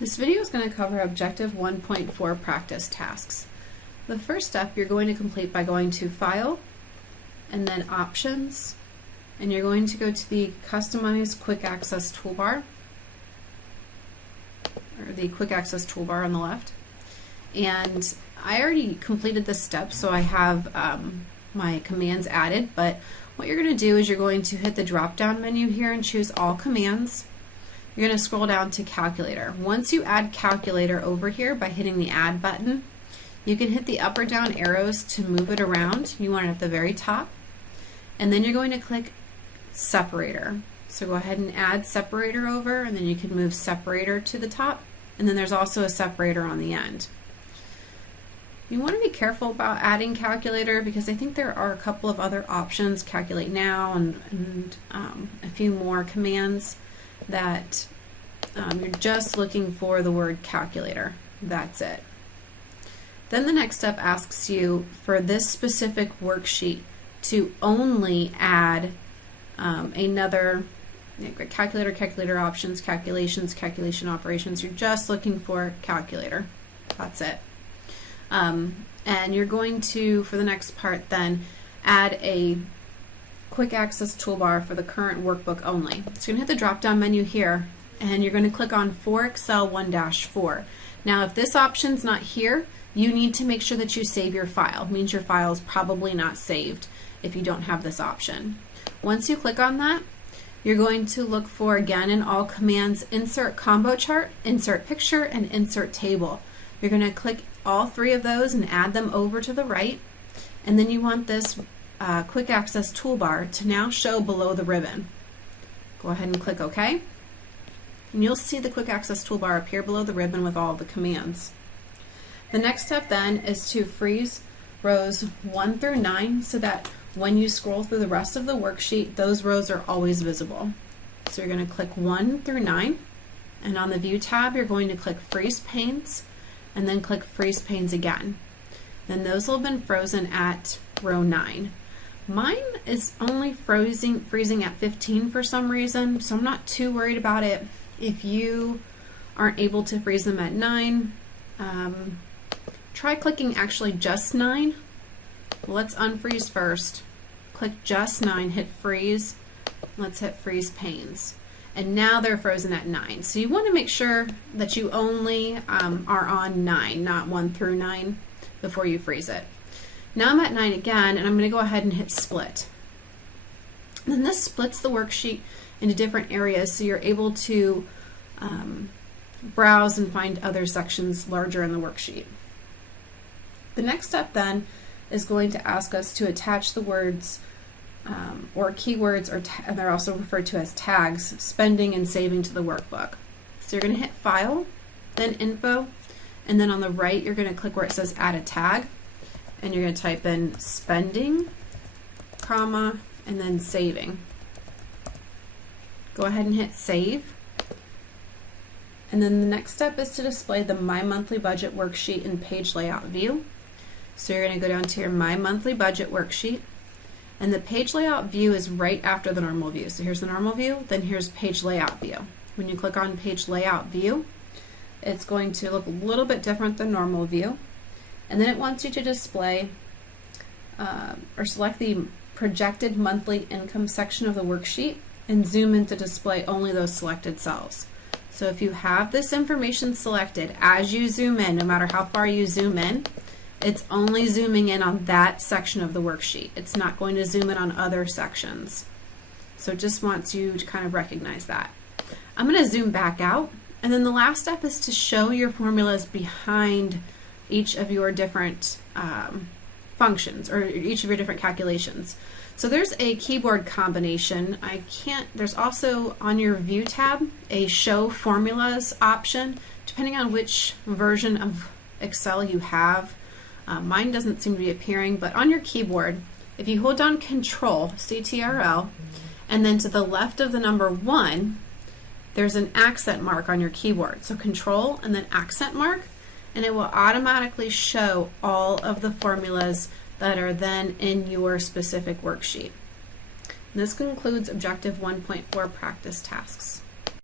This video is going to cover Objective 1.4 practice tasks. The first step you're going to complete by going to File, and then Options, and you're going to go to the Customize Quick Access Toolbar, or the Quick Access Toolbar on the left. And I already completed this step, so I have my commands added, but what you're going to do is you're going to hit the drop-down menu here and choose All Commands. You're going to scroll down to Calculator. Once you add Calculator over here by hitting the Add button, you can hit the up or down arrows to move it around. You want it at the very top. And then you're going to click Separator. So go ahead and add Separator over, and then you can move Separator to the top. And then there's also a separator on the end. You want to be careful about adding Calculator because I think there are a couple of other options, Calculate Now and a few more commands that you're just looking for the word calculator. That's it. Then the next step asks you for this specific worksheet to only add another calculator, calculator options, calculations, calculation operations. You're just looking for calculator. That's it. And you're going to, for the next part then, add a quick access toolbar for the current workbook only. So you're going to hit the drop down menu here and you're going to click on For Excel 1-4. Now if this option's not here, you need to make sure that you save your file. It means your file is probably not saved if you don't have this option. Once you click on that, you're going to look for, again in All Commands, Insert Combo Chart, Insert Picture, and Insert Table. You're going to click all three of those and add them over to the right, and then you want this Quick Access Toolbar to now show below the ribbon. Go ahead and click OK, and you'll see the Quick Access Toolbar appear below the ribbon with all of the commands. The next step then is to freeze rows 1 through 9 so that when you scroll through the rest of the worksheet, those rows are always visible. So you're going to click 1 through 9, and on the View tab you're going to click Freeze Panes, and then click Freeze Panes again. Then those will have been frozen at row 9. Mine is only freezing at 15 for some reason, so I'm not too worried about it. If you aren't able to freeze them at 9, try clicking actually just 9. Let's unfreeze first. Click just 9, hit freeze. Let's hit Freeze Panes. And now they're frozen at 9. So you want to make sure that you only are on 9, not 1 through 9 before you freeze it. Now I'm at 9 again, and I'm going to go ahead and hit Split. And then this splits the worksheet into different areas so you're able to browse and find other sections larger in the worksheet. The next step then is going to ask us to attach the words or keywords, and they're also referred to as tags, spending and saving to the workbook. So you're going to hit File, then Info, and then on the right you're going to click where it says Add a Tag, and you're going to type in spending, comma, and then saving. Go ahead and hit Save. And then the next step is to display the My Monthly Budget worksheet in Page Layout view. So you're going to go down to your My Monthly Budget worksheet, and the Page Layout view is right after the normal view. So here's the normal view, then here's Page Layout view. When you click on Page Layout view, it's going to look a little bit different than normal view, and then it wants you to display or select the Projected Monthly Income section of the worksheet and zoom in to display only those selected cells. So if you have this information selected, as you zoom in, no matter how far you zoom in, it's only zooming in on that section of the worksheet. It's not going to zoom in on other sections. So it just wants you to kind of recognize that. I'm going to zoom back out, and then the last step is to show your formulas behind each of your different functions, or each of your different calculations. So there's a keyboard combination. There's also on your View tab a Show Formulas option, depending on which version of Excel you have. Mine doesn't seem to be appearing, but on your keyboard, if you hold down Control, CTRL, and then to the left of the number 1, there's an accent mark on your keyboard. So Control and then accent mark, and it will automatically show all of the formulas that are then in your specific worksheet. And this concludes Objective 1.4 practice tasks.